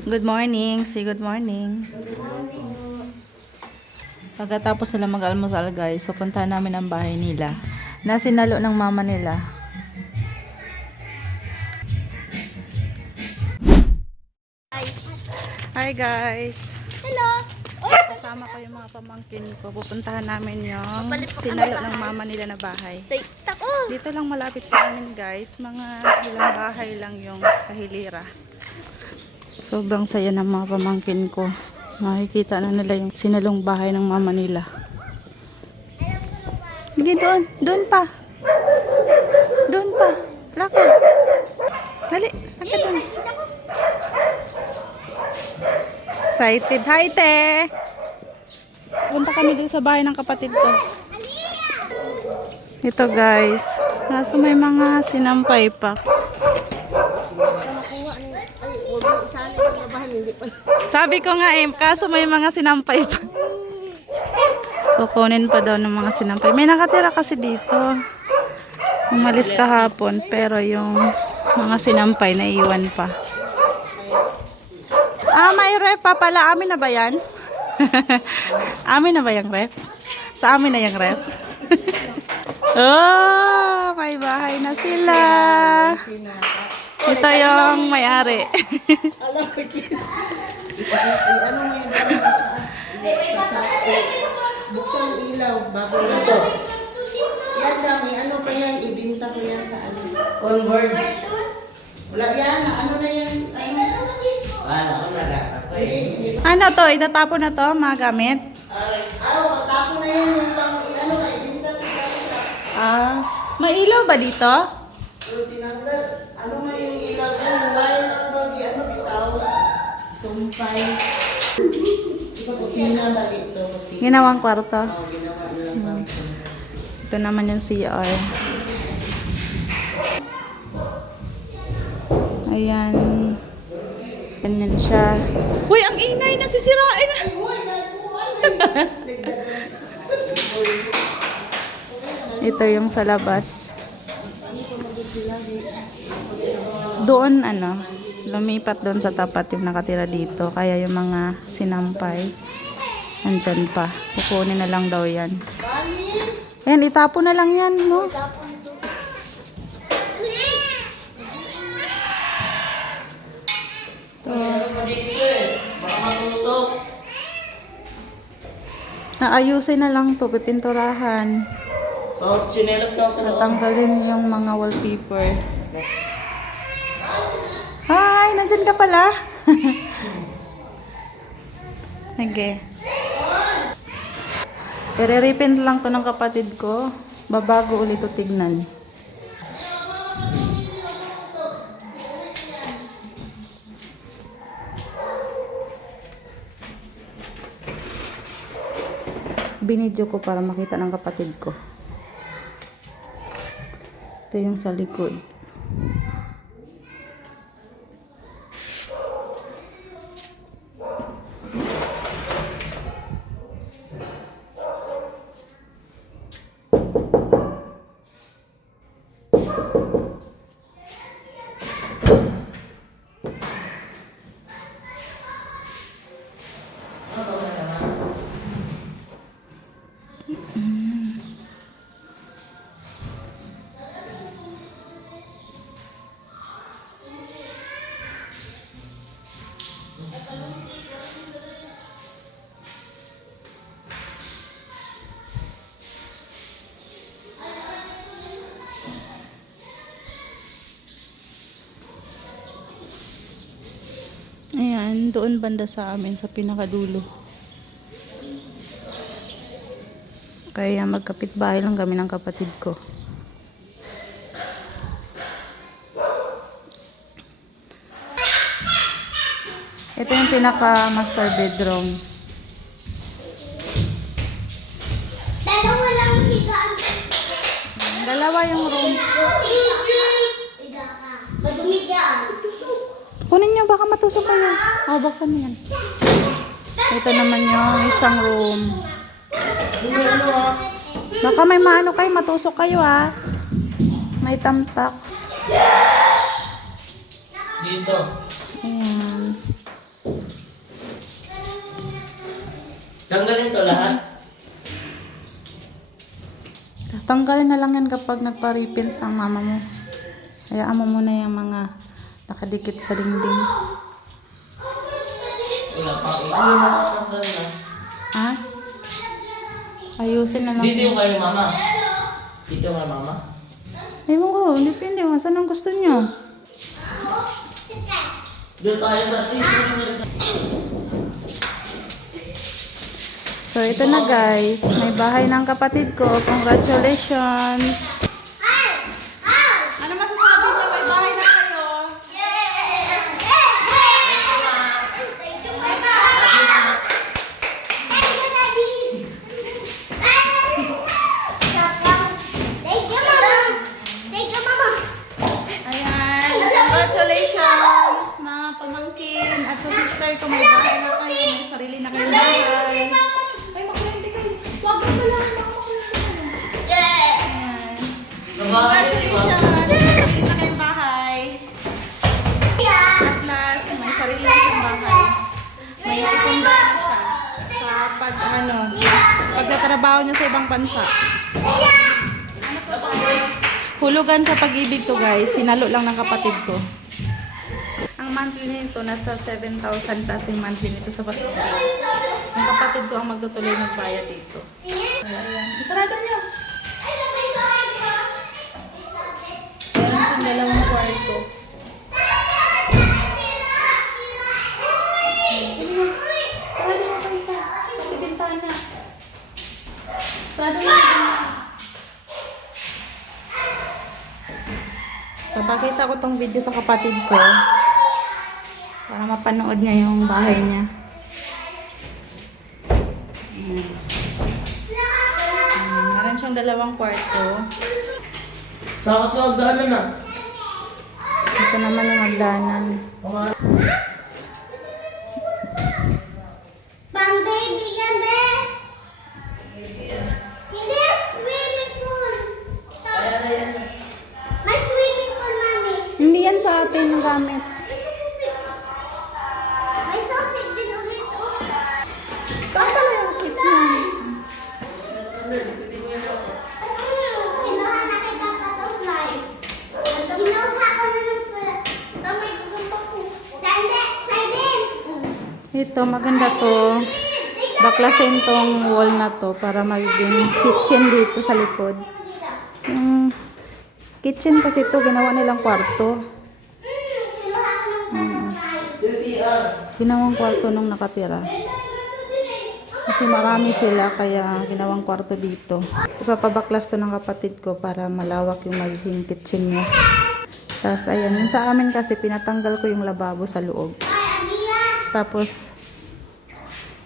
Good morning. Say good morning. Pagkatapos nila mag-almusal guys, so puntahan namin ang bahay nila. Nasinalo ng mama nila. Hi guys. Hello! Kasama ko yung mga pamangkin ko. Pupuntahan namin yung sinalo ng mama nila na bahay. Tako! Dito lang malapit sa amin guys. Mga ilang bahay lang yung kahilira. Sobrang saya ng mga pamangkin ko. Makikita na nila yung sinalong bahay ng mama nila. Sige doon. Doon pa. Doon pa. Lakad. Dali. Lakad doon. Excited. Hi, te! Punta kami dito sa bahay ng kapatid ko. Ito guys. Kaso may mga sinampay pa. Sabi ko nga kaso may mga sinampay pa. Kukunin pa daw ng mga sinampay. May nakatira kasi dito. Umalis kahapon pero yung mga sinampay naiwan pa. May ref pa pala. Amin na ba yan? Amin na ba yung ref? Sa amin na yung ref? Oh, may bahay na sila. Ito yung may-ari. Buksan ilaw bago ito. Yan dami, ano pa yan? Ibinta ko yan sa ano? Converge. Wala yan, ano na yan? Ano to? Itatapon na to, mga gamit? Tapo na yan yung pang, ano na, ibinta sa kanila. May ilaw ba dito? Pero tinanggal, ano nga yung ilaw yan? Yung wire lang bagi, ano bitaw? Sumpay. Ito kusina ba dito? Kusina. Ginawang kwarto. Ginawa nilang kwarto. Ito naman yung CR. Ayan. Ganyan siya. Uy, ang ingay! Nasisirain na! Ito yung sa labas. Doon, lumipat doon sa tapat yung nakatira dito. Kaya yung mga sinampay, andyan pa. Kukunin na lang daw yan. Ayan, itapon na lang yan, no? Naayusin na lang to, pipinturahan. Chinelas ka sa loob. Natanggalin yung mga wallpaper. Hi, nandyan ka pala. Okay. I-repaint lang to ng kapatid ko. Babago ulit to tignan. Binidyo ko para makita ng kapatid ko. Ito yung sa likod. Ayan, doon banda sa amin, sa pinakadulo. Kaya magkapitbahay lang kami ng kapatid ko. Ito yung pinaka-master bedroom. Pero walang higaan. Dalawa yung room. Higa ka. Madumi dyan. Kunin nyo, baka matusok kayo. Buksan mo yan. Ito naman yung isang room. Baka may maano kayo, matusok kayo May tamtax. Dito. Ayan. Tanggalin to lahat. Tatanggalin na lang yan kapag nagpa-repaint ang mama mo. Hayaan mo muna yung mga nakadikit sa dingding. Wala pa. Hindi na tatanggal na. Ha? Ayusin na lang. Dito yung kay mama. Dito yung kay mama. Ewan ko, depende kung saan ang gusto nyo. Doon tayo sa t-shirt. So, ito na guys. May bahay ng kapatid ko. Congratulations! Ano masasabi niyo? May bahay na kayo? Ayan. Congratulations, mga pamangkin. At sa sister ko, may bahay na kayo. May sarili na kayo bahay. Ay, makulente kayo. Huwag ka pala. Makulente kayo. Ayan. Congratulations! May sarili na kayong bahay. At last, may sarili na kayong bahay. May ipunta na siya sa pagtatrabaho niya sa ibang bansa. Ano po guys? Hulugan sa pag-ibig to guys. Sinalo lang ng kapatid ko. Ang monthly nito nasa 7,000 plus yung monthly nito sa pag-ibig. Ang kapatid ko ang magtutuloy magbayad dito. Ayan. Isarado niyo. Meron siyang dalawang kwarto. Sige na. Sarado mo pa isa. Pagpipintana. Sarado mo pa. Papakita ko tong video sa kapatid ko para mapanood niya yung bahay niya. Ayan. Meron siyang dalawang kwarto. Saka ito magdaanan na. Ito naman yung hagdanan. Pang baby yan, be. Hindi, swimming pool. May swimming pool, mami. Hindi yan sa atin yung gamit. May sausage din ulit, oh. Saan pala yung switch niya? Kinuha na kay Papa butterfly. Kinuha ko na ng pula. May gumpa ko. Silent! Ito, maganda to. Baklasin tong wall na to para magiging kitchen dito sa likod. Yung kitchen kasi to ginawa nilang kwarto. Kinuha ko ng butterfly. Ginawang kwarto nung nakatira. Kasi marami sila kaya ginawang kwarto dito. Ipapabaklas to ng kapatid ko para malawak yung magiging kitchen niya. Tapos ayan, yung sa amin kasi pinatanggal ko yung lababo sa loob. Tapos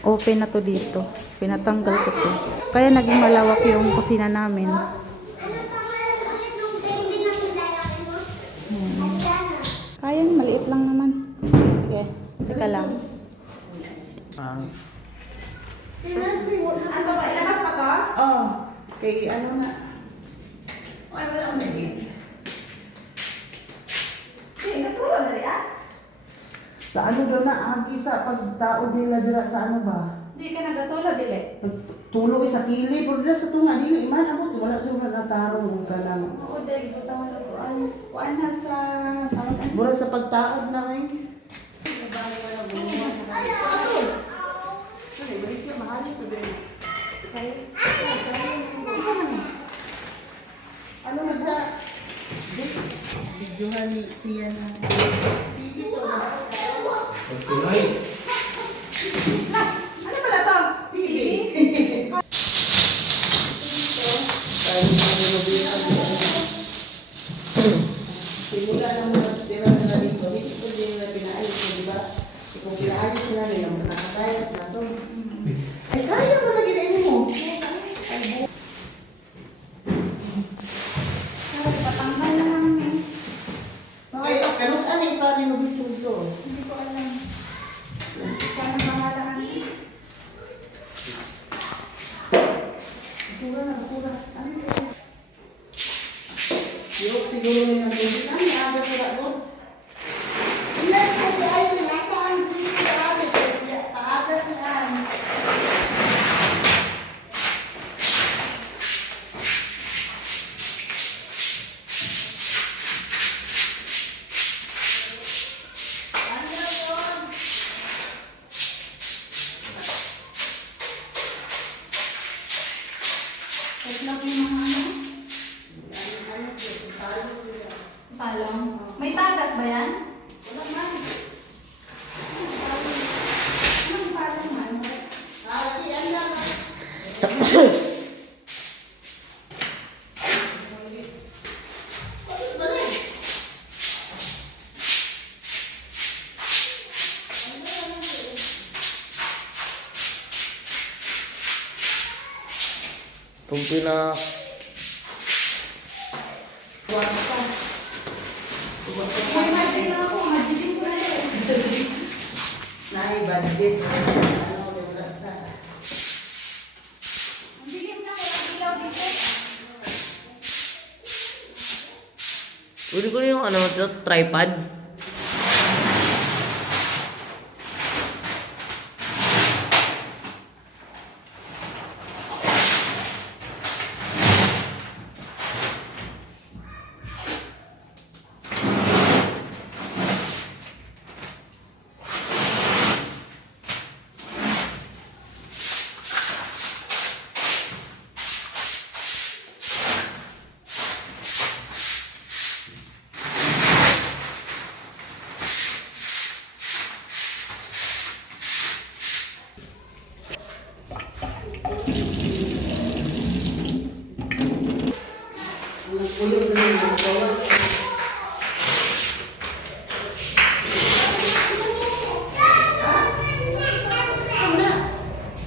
open na to dito. Pinatanggal ko to. Kaya naging malawak yung kusina namin. Ano pangalan ulit ng baby na nilalaki mo? Magdana. Kaya maliit lang naman. Okay, teka lang. Ano ba? Ilabas pa to? Oh, kay ano na. Ay, wala akong naging. Natulog na rin Sa ano doon na, agi sa pagtaod nila dira sa ano ba? Hindi ka nagatulog, dili? Tulo sa kili, pero dira sa tunga, dili, iman abot, wala siya natarong ka lang. Oo, dahil butang na kuan na sa tawag. Mura sa pagtaod na eh. Ano na sa... Videohan ni Tia na... TV to na. Ano pala to? TV. Simula nang tira sila dito, hindi ko din na pinaayos ko, di ba? Kung pinaayos sila na yung nakakayas na to. Ay, kaya mo lagi na mo. Patanggal na lang eh. Ay, pero saan yung pa-renovate si Uso? Hindi ko alam. Sana bahala ka. Sura na, sura. Ano yun? Yung siguro na yung tubig. Ano yung aga sila doon? Hindi, kung ayaw nila, saan? Hindi ko sa amin. Paagat niyan. lang yung mga ano. Palong. May tagas ba yan? Wala man. Anong palong man? Yan lang. Itong pina... May budget na ako. Budgetin ko na yun. Naibadget. Ano, wala sa... Ang dilim na walang ilaw dito. Uli ko yung ano ito, tripod.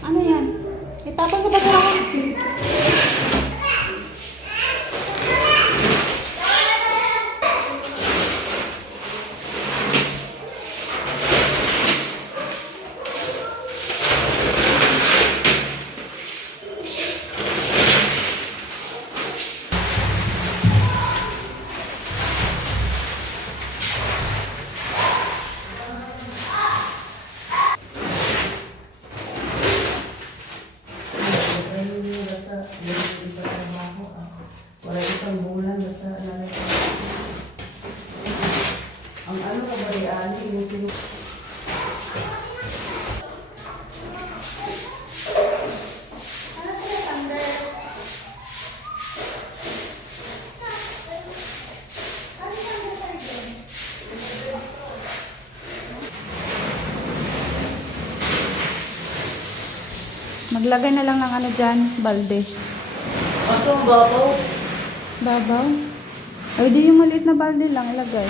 Ano yan? Itapon ko ba sa ako? Wala isang bulan basta nanay ko. Ang ano ka ba ani yung sino Maglagay na lang ng ano dyan, balde. Kaso ang babaw. Babaw. Ay, di yung maliit na balde lang ilagay.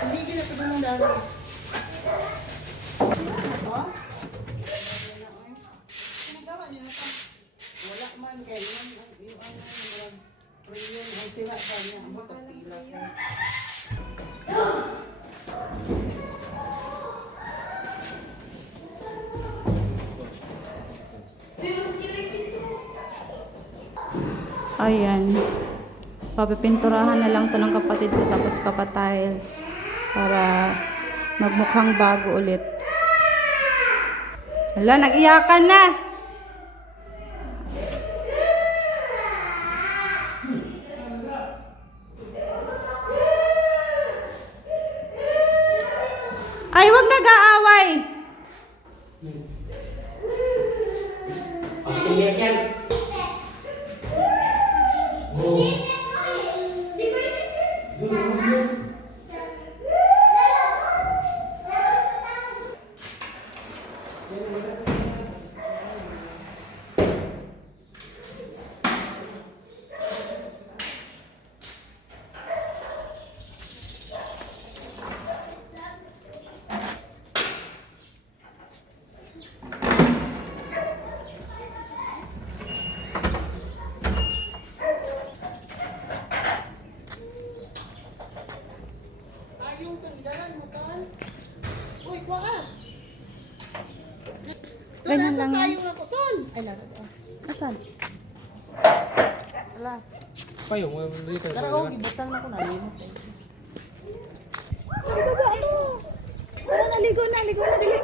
hindi ginapit ng dami. Wala man kay yung ano premium ang sila sa niya ang pagpila ko. Ayan. Papipinturahan na lang to ng kapatid ko tapos papatiles para magmukhang bago ulit. Hala, nag-iyakan na! Ay, wag nag-aaway! Pakitiyak yan. Ayong kang idalan mo kan. Uy, kuha. Ganyan lang yan. Tayo nga ko ton. Ay laro. Asan? Ala. Kayo, mo dito. Tara oh, gibutang na ko na limot. Tara, naligo na, ligo na, dili.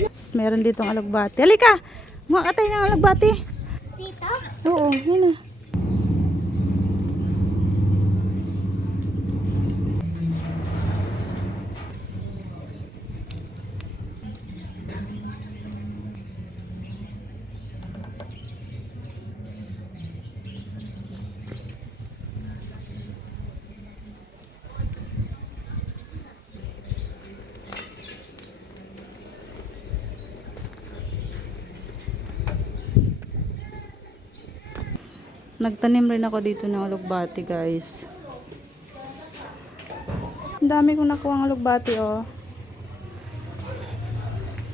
Yes, meron ditong alagbati. Halika! Muha ka tayo ng alagbati. Tito? Oo, yun na. Nagtanim rin ako dito ng alugbati, guys. Ang dami kong nakuha ng alugbati, oh.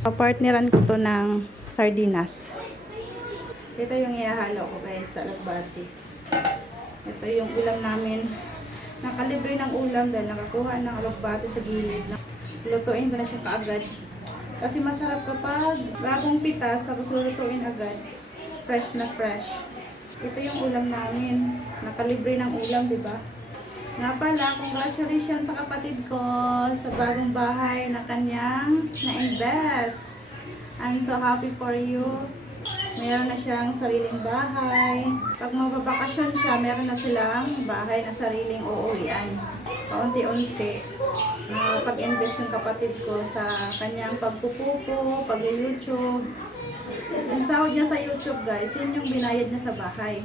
Partneran ko to ng sardinas. Ito yung ihahalo ko, guys, sa alugbati. Ito yung ulam namin. Nakalibre ng ulam dahil nakakuha ng alugbati sa gilid. Lutuin ko na siya kaagad. Kasi masarap kapag bagong pitas, tapos lulutuin agad. Fresh na fresh. Ito yung ulam namin. Nakalibre ng ulam, di ba? Nga pala, congratulations sa kapatid ko sa bagong bahay na kanyang na-invest. I'm so happy for you. Meron na siyang sariling bahay. Pag mababakasyon siya, meron na silang bahay na sariling uuwian. Paunti-unti. Pag-invest ng kapatid ko sa kanyang pagpupupo, pag-YouTube. Yung sahod niya sa YouTube, guys, yun yung binayad niya sa bahay.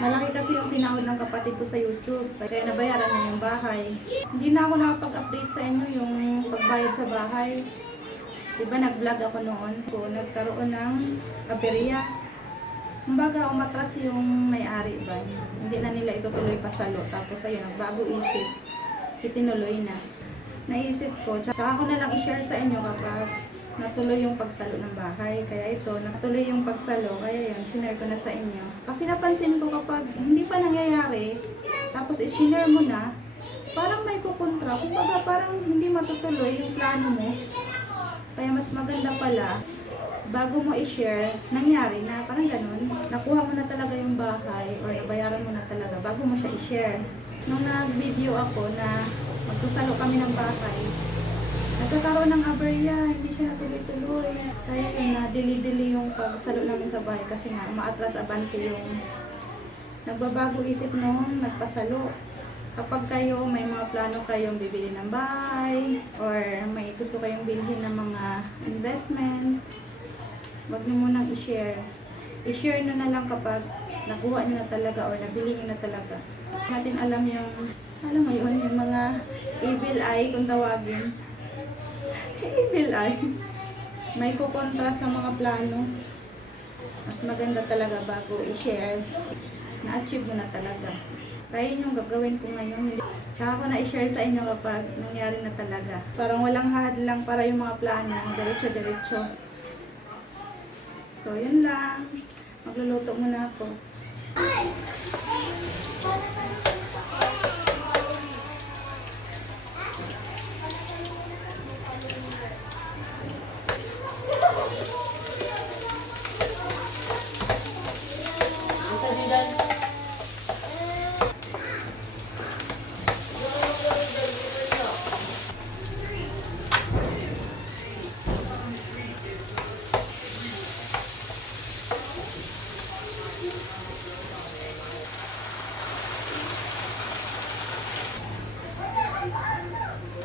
Malaki kasi yung sinahod ng kapatid ko sa YouTube, kaya nabayaran niya yung bahay. Hindi na ako nakapag-update sa inyo yung pagbayad sa bahay. Diba nag-vlog ako noon, nagkaroon ng aberya. Kumbaga, umatras yung may-ari ba? Hindi na nila itutuloy pasalo. Tapos ayun, nagbago isip, itinuloy na. Naisip ko, tsaka ako na lang i-share sa inyo kapag natuloy yung pagsalo ng bahay. Kaya ito, natuloy yung pagsalo. Kaya yun, sinare ko na sa inyo. Kasi napansin ko kapag hindi pa nangyayari, tapos i-share mo na, parang may kukontra. Kumbaga parang hindi matutuloy yung plano mo. Kaya mas maganda pala, bago mo i-share, nangyari na, parang ganun. Nakuha mo na talaga yung bahay or nabayaran mo na talaga bago mo siya i-share. Nung nag-video ako na magsasalo kami ng bahay, nagkakaroon ng aberya, hindi siya natuloy-tuloy. Kaya yun na, dili-dili yung pagsalo namin sa bahay kasi nga, umaatras abante yung nagbabago isip nung nagpasalo. Kapag kayo, may mga plano kayong bibili ng bahay or may gusto kayong bilhin ng mga investment, wag nyo munang i-share. I-share nyo na lang kapag nakuha nyo na talaga or nabili nyo na talaga. Natin alam mo yun, yung mga evil eye kung tawagin. Evil eye. May kukontra sa mga plano. Mas maganda talaga bago i-share. Na-achieve mo na talaga. Kaya yun yung gagawin ko ngayon. Tsaka ko na i-share sa inyo kapag nangyari na talaga. Parang walang hadlang para yung mga plano. Diretso-diretso. So, yun lang. Magluluto muna ako.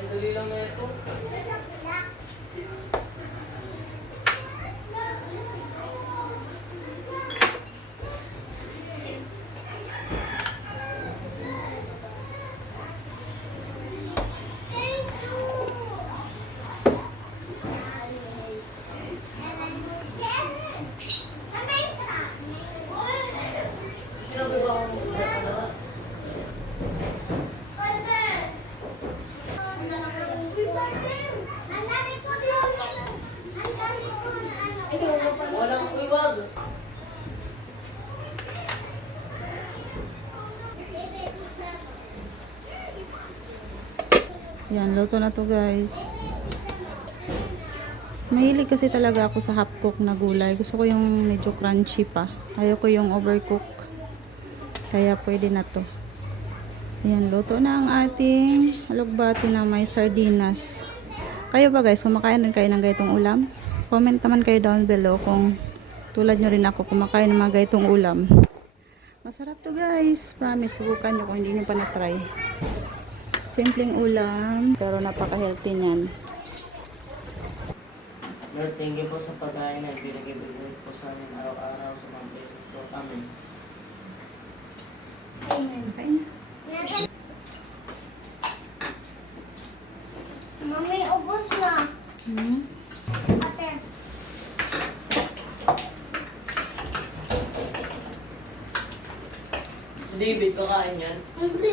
Dali lang na ito. Sinabi ba akong magpapalala? Walang iwag. Yan, luto na to, guys. Mahilig kasi talaga ako sa half cook na gulay. Gusto ko yung medyo crunchy pa. Ayoko yung overcook. Kaya pwede na to. Ayan, luto na ang ating alugbati na may sardinas. Kayo ba guys, kumakain din kayo ng gaytong ulam? Comment naman kayo down below kung tulad nyo rin ako kumakain ng mga gaytong ulam. Masarap to guys. Promise, subukan nyo kung hindi nyo pa na-try. Simpleng ulam, pero napaka-healthy niyan. Lord, thank you po sa pagkain na ibinigay po sa amin araw-araw sa mga beses po. Amen. Amen. Kain na. Mami, ubos na. Ate. Si David, kakain yan. Hindi.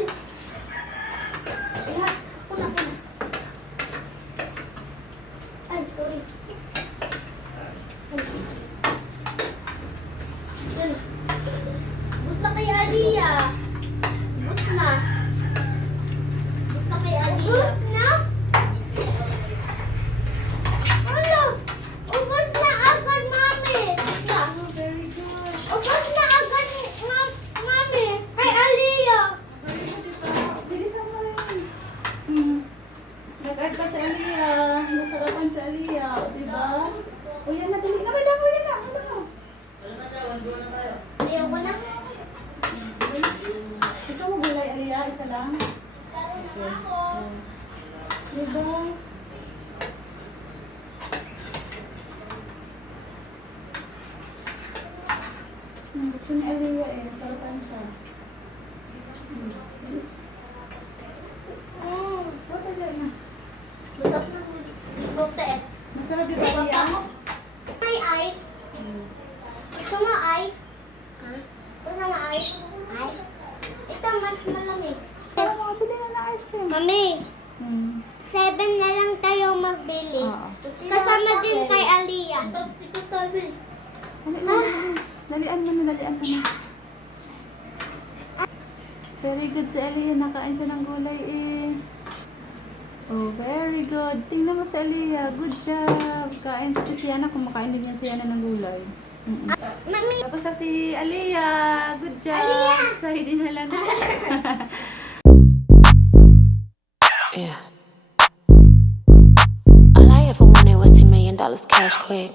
Lahat. Kuna. Ay, sorry. Yan. Ubos na kay Aliyah. Ubos na. Ubos na kay Aliyah. Ubos na? Ano? Ubos na agad, Mami. Ubos na. Very good. Ubos na agad, Mami. Kay Aliyah. Bilisan mo rin. Nag-add ka sa Aliyah. Nasarapan sa Aliyah. Diba? O yan na, dali na. Madam, o yan na. Ayaw ko na. Gusto mo gulay, Aliyah? Isa lang? Laro na ako. Diba? Gusto ni Aliyah eh. Nasarapan siya. Wala na. Masarap na bote. Masarap di ba, Aliyah? May ice. Gusto mo ice? Gusto mo ice? Ice? Ito, mas malamig. Para makabili na ng ice cream. Mami, Hmm. 7 na lang tayo magbili. Oo. Kasama din kay Aliyah. Dalian mo na. Very good si Aliyah. Nakain siya ng gulay eh. Oh, very good. Tingnan mo si Aliyah. Good job. Kain si Siana. Kumakain din yan si Siana ng gulay. Mami, Tapos na si Aliyah. Good job. Aliyah! Sa'yo din halang. Yeah. All I ever wanted was $10 million cash quick.